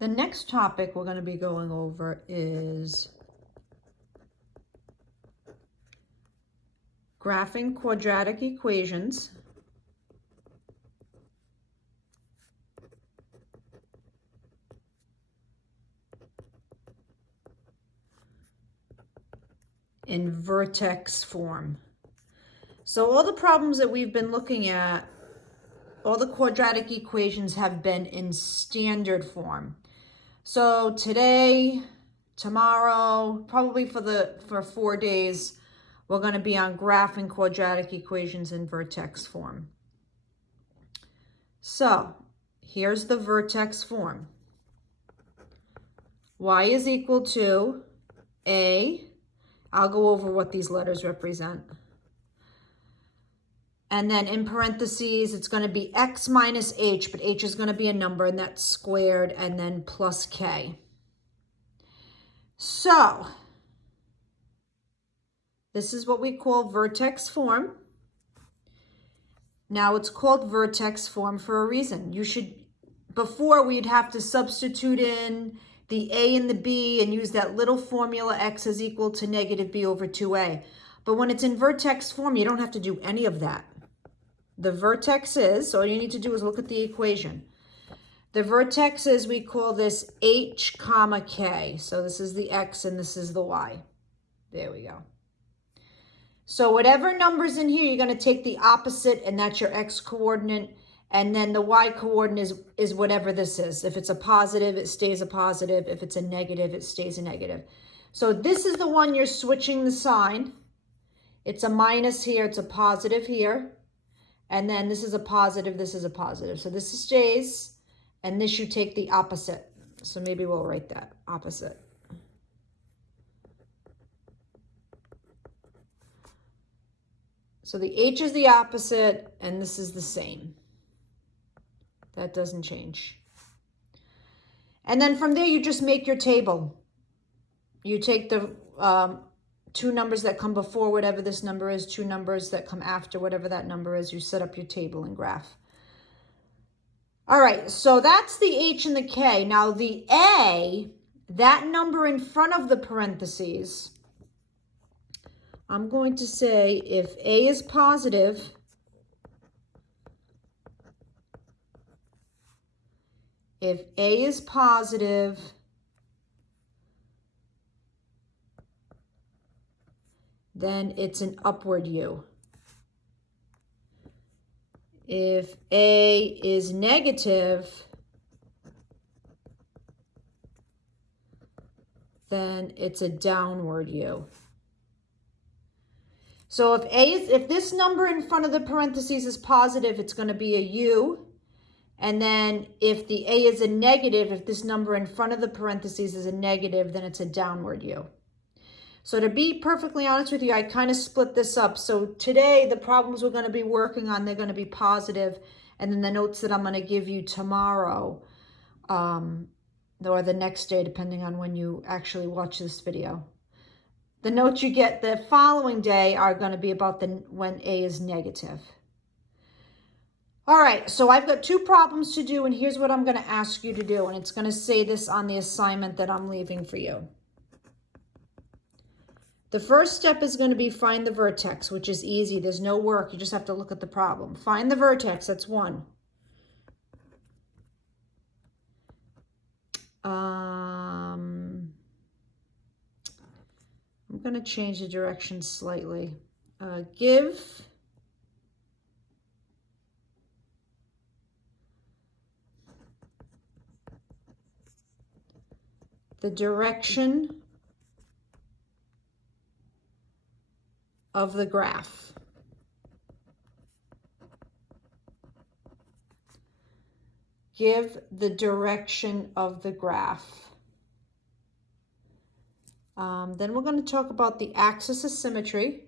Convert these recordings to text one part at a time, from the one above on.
The next topic we're going to be going over is graphing quadratic equations in vertex form. So all the problems that we've been looking at, all the quadratic equations have been in standard form. So today, tomorrow, probably for 4 days, we're going to be on graphing quadratic equations in vertex form. So here's the vertex form. Y is equal to A. I'll go over what these letters represent. And then in parentheses, it's going to be x minus h, but h is going to be a number, and that's squared, and then plus k. So this is what we call vertex form. Now it's called vertex form for a reason. Before we'd have to substitute in the a and the b and use that little formula x is equal to negative b over 2a. But when it's in vertex form, you don't have to do any of that. The vertex is, all you need to do is look at the equation. The vertex is, we call this h comma k. So this is the x and this is the y. There we go. So whatever number's in here, you're going to take the opposite, and that's your x coordinate. And then the y coordinate is whatever this is. If it's a positive, it stays a positive. If it's a negative, it stays a negative. So this is the one you're switching the sign. It's a minus here, it's a positive here. And then this is a positive, this is a positive. So this stays, and this you take the opposite. So maybe we'll write that, opposite. So the h is the opposite, and this is the same. That doesn't change. And then from there, you just make your table. You take the two numbers that come before whatever this number is, two numbers that come after whatever that number is. You set up your table and graph. All right, so that's the h and the k. Now the a, that number in front of the parentheses, I'm going to say if a is positive, then it's an upward U. If A is negative, then it's a downward U. So if this number in front of the parentheses is positive, it's going to be a U. And then if the A is a negative, if this number in front of the parentheses is a negative, then it's a downward U. So to be perfectly honest with you, I kind of split this up. So today, the problems we're going to be working on, they're going to be positive. And then the notes that I'm going to give you tomorrow, or the next day, depending on when you actually watch this video. The notes you get the following day are going to be about when A is negative. All right, so I've got two problems to do, and here's what I'm going to ask you to do. And it's going to say this on the assignment that I'm leaving for you. The first step is going to be find the vertex, which is easy. There's no work. You just have to look at the problem. Find the vertex. That's one. I'm going to change the direction slightly. Give the direction of the graph. Give the direction of the graph. Then we're going to talk about the axis of symmetry.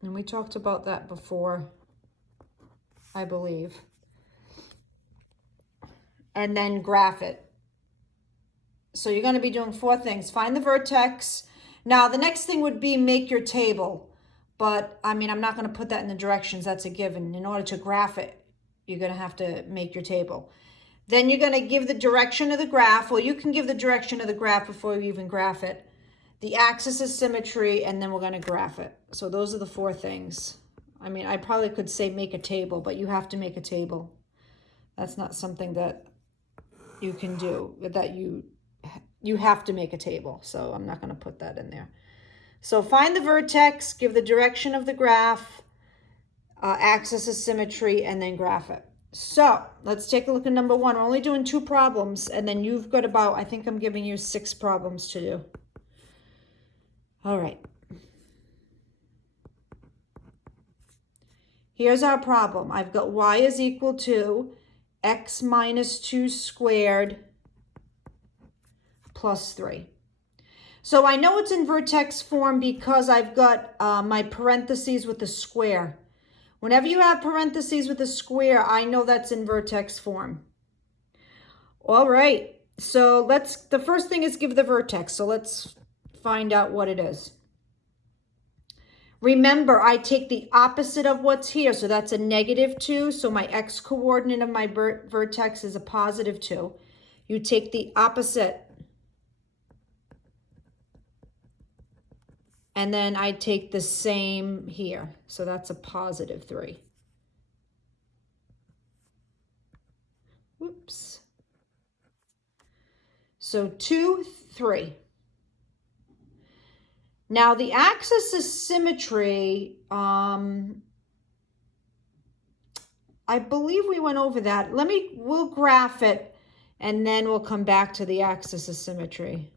And we talked about that before, I believe. And then graph it. So you're going to be doing 4 things. Find the vertex. Now, the next thing would be make your table. But, I mean, I'm not going to put that in the directions. That's a given. In order to graph it, you're going to have to make your table. Then you're going to give the direction of the graph. Well, you can give the direction of the graph before you even graph it. The axis of symmetry, and then we're going to graph it. So those are the 4 things. I mean, I probably could say make a table, but you have to make a table. That's not something that you can do, that you have to make a table. So I'm not going to put that in there. So find the vertex, give the direction of the graph, axis of symmetry, and then graph it. So let's take a look at number 1. We're only doing 2 problems, and then you've got about, I think I'm giving you 6 problems to do. All right. Here's our problem. I've got y is equal to x minus 2 squared plus 3. So I know it's in vertex form because I've got my parentheses with the square. Whenever you have parentheses with a square, I know that's in vertex form. All right, so the first thing is give the vertex. So let's find out what it is. Remember, I take the opposite of what's here, so that's a -2. So my x coordinate of my vertex is a +2. You take the opposite, and then I take the same here. So that's a +3. Whoops. So 2, 3. Now the axis of symmetry, I believe we went over that. We'll graph it and then we'll come back to the axis of symmetry.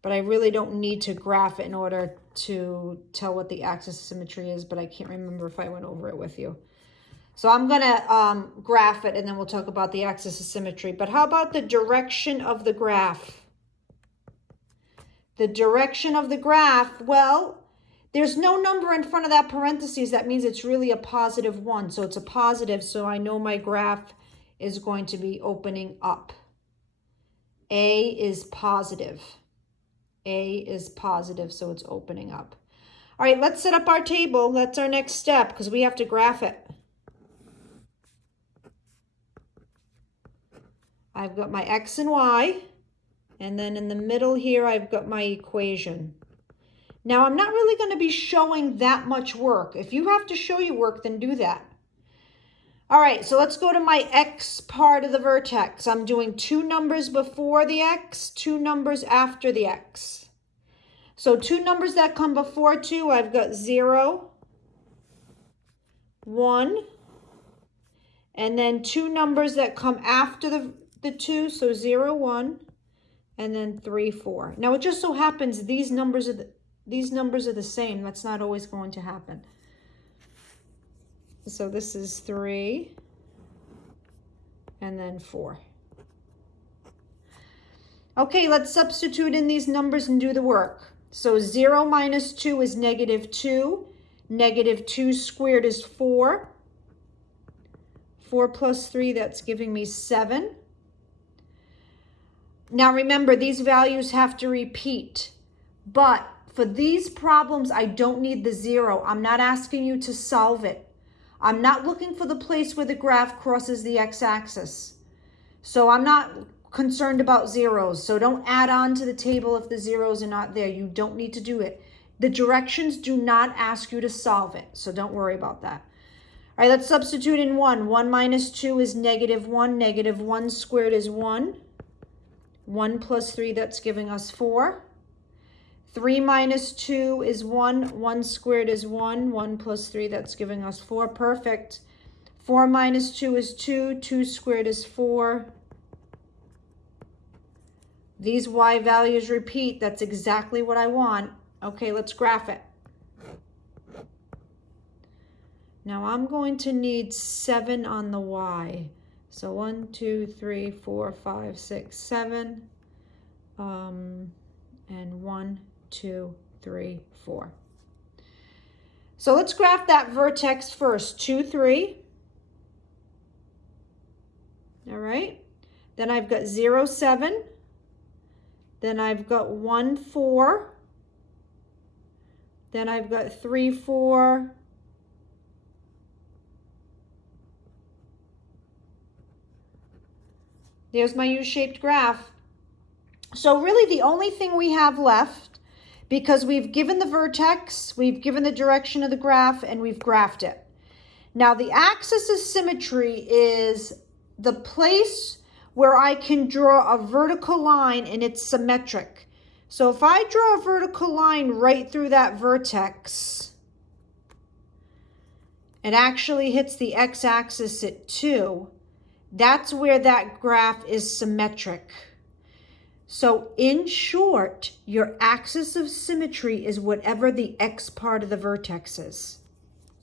But I really don't need to graph it in order to tell what the axis of symmetry is, but I can't remember if I went over it with you. So I'm gonna graph it and then we'll talk about the axis of symmetry. But how about the direction of the graph? The direction of the graph, well, there's no number in front of that parentheses. That means it's really a +1. So it's a positive, so I know my graph is going to be opening up. A is positive. A is positive, so it's opening up. All right, let's set up our table. That's our next step because we have to graph it. I've got my x and y. And then in the middle here, I've got my equation. Now, I'm not really going to be showing that much work. If you have to show your work, then do that. All right, so let's go to my x part of the vertex. I'm doing 2 numbers before the x, 2 numbers after the x. So 2 numbers that come before 2, I've got 0, 1, and then 2 numbers that come after the 2, so 0, 1. And then 3, 4. Now it just so happens these numbers are the same. That's not always going to happen. So this is 3 and then 4. Okay, let's substitute in these numbers and do the work. So 0 minus 2 is -2. -2 squared is 4. 4 plus 3, that's giving me 7. Now remember, these values have to repeat, but for these problems, I don't need the 0. I'm not asking you to solve it. I'm not looking for the place where the graph crosses the x-axis. So I'm not concerned about zeros. So don't add on to the table if the zeros are not there. You don't need to do it. The directions do not ask you to solve it, so don't worry about that. All right, let's substitute in 1. 1 minus 2 is -1. -1 squared is 1. 1 plus 3, that's giving us 4. 3 minus 2 is 1. 1 squared is 1. 1 plus 3, that's giving us 4. Perfect. 4 minus 2 is 2. 2 squared is 4. These y values repeat. That's exactly what I want. Okay, let's graph it. Now I'm going to need 7 on the y. So 1, 2, 3, 4, 5, 6, 7, and 1, 2, 3, 4. So let's graph that vertex first. 2, 3. All right. Then I've got 0, 7. Then I've got 1, 4. Then I've got 3, 4. There's my U-shaped graph. So really the only thing we have left, because we've given the vertex, we've given the direction of the graph, and we've graphed it. Now the axis of symmetry is the place where I can draw a vertical line and it's symmetric. So if I draw a vertical line right through that vertex, it actually hits the x-axis at 2. That's where that graph is symmetric. So in short, your axis of symmetry is whatever the x part of the vertex is.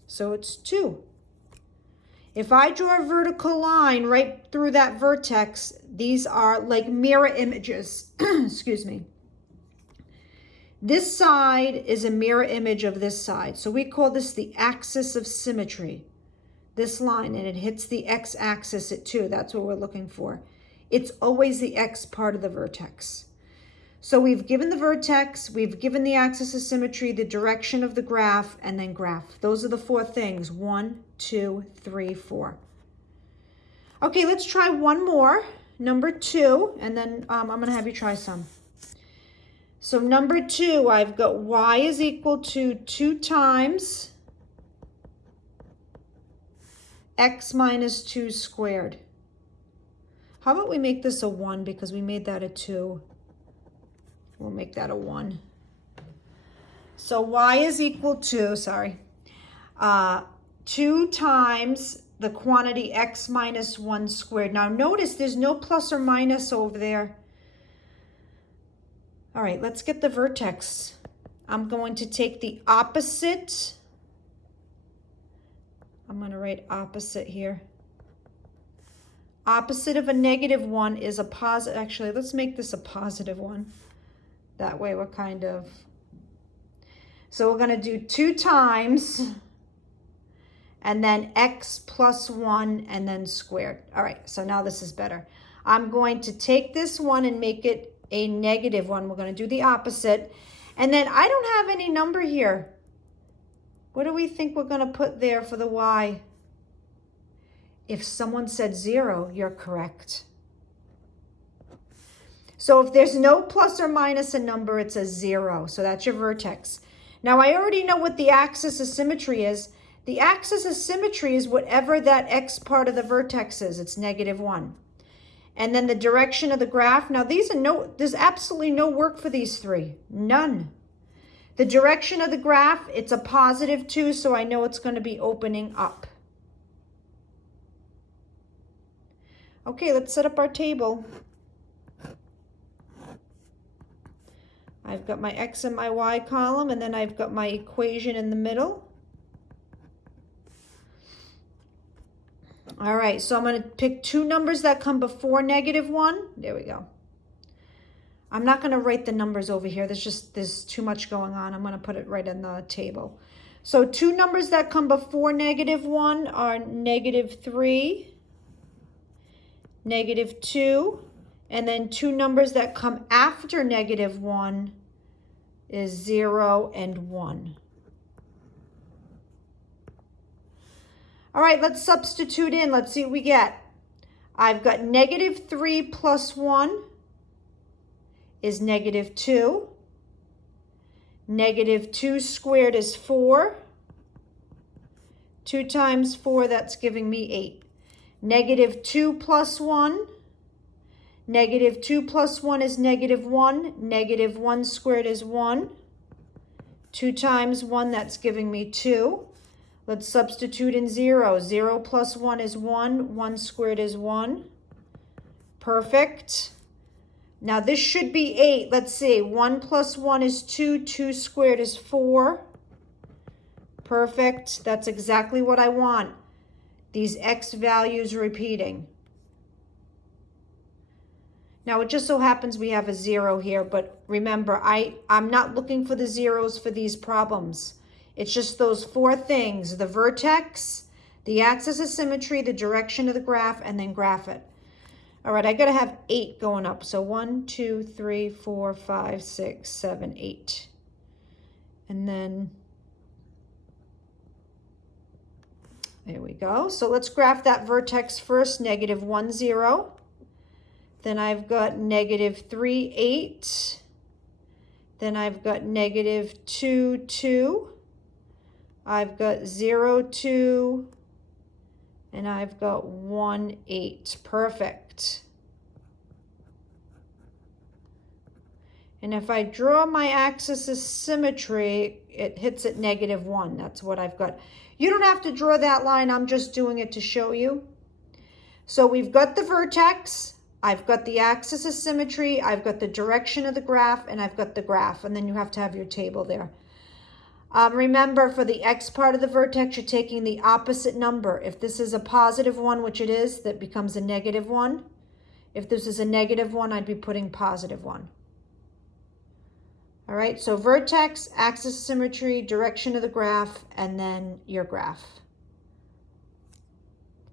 So it's 2. If I draw a vertical line right through that vertex, these are like mirror images. Excuse me. This side is a mirror image of this side. So we call this the axis of symmetry. This line, and it hits the x-axis at 2. That's what we're looking for. It's always the x part of the vertex. So we've given the vertex, we've given the axis of symmetry, the direction of the graph, and then graph. Those are the 4 things. 1, 2, 3, 4. Okay, let's try one more, number 2, and then I'm going to have you try some. So number 2, I've got y is equal to 2 times x minus 2 squared. How about we make this a 1 because we made that a 2. We'll make that a 1. So y is equal to, 2 times the quantity x minus 1 squared. Now notice there's no plus or minus over there. All right, let's get the vertex. I'm going to take the opposite. I'm going to write opposite here. Opposite of a negative 1 is a positive. Actually, let's make this a positive 1. That way we're kind of, so we're going to do 2 times and then x plus 1 and then squared. All right, so now this is better. I'm going to take this one and make it a negative 1. We're going to do the opposite. And then I don't have any number here. What do we think we're going to put there for the y? If someone said 0, you're correct. So if there's no plus or minus a number, it's a 0. So that's your vertex. Now I already know what the axis of symmetry is. The axis of symmetry is whatever that x part of the vertex is. It's negative 1. And then the direction of the graph. Now there's absolutely no work for these 3. None. The direction of the graph, it's a positive 2, so I know it's going to be opening up. Okay, let's set up our table. I've got my x and my y column, and then I've got my equation in the middle. All right, so I'm going to pick 2 numbers that come before negative 1. There we go. I'm not going to write the numbers over here. There's too much going on. I'm going to put it right in the table. So 2 numbers that come before negative 1 are negative 3, negative 2, and then 2 numbers that come after negative 1 is 0 and 1. All right, let's substitute in. Let's see what we get. I've got negative 3 plus 1 is negative 2. Negative 2 squared is 4. 2 times 4, that's giving me 8. Negative 2 plus 1. Negative 2 plus 1 is negative 1. Negative 1 squared is 1. 2 times 1, that's giving me 2. Let's substitute in 0. 0 plus 1 is 1. 1 squared is 1. Perfect. Now this should be 8. Let's see. 1 plus 1 is 2. 2 squared is 4. Perfect. That's exactly what I want. These x values repeating. Now it just so happens we have a 0 here, but remember, I'm not looking for the zeros for these problems. It's just those 4 things: the vertex, the axis of symmetry, the direction of the graph, and then graph it. All right, I gotta have 8 going up. So 1, 2, 3, 4, 5, 6, 7, 8. And then, there we go. So let's graph that vertex first, negative 1, 0. Then I've got negative 3, 8. Then I've got negative 2, 2. I've got 0, 2. And I've got 1, 8. Perfect. And if I draw my axis of symmetry, it hits at negative 1. That's what I've got. You don't have to draw that line. I'm just doing it to show you. So we've got the vertex. I've got the axis of symmetry. I've got the direction of the graph, and I've got the graph. And then you have to have your table there. Remember, for the x part of the vertex, you're taking the opposite number. If this is a positive 1, which it is, that becomes a negative 1. If this is a negative 1, I'd be putting positive 1. All right, so vertex, axis of symmetry, direction of the graph, and then your graph.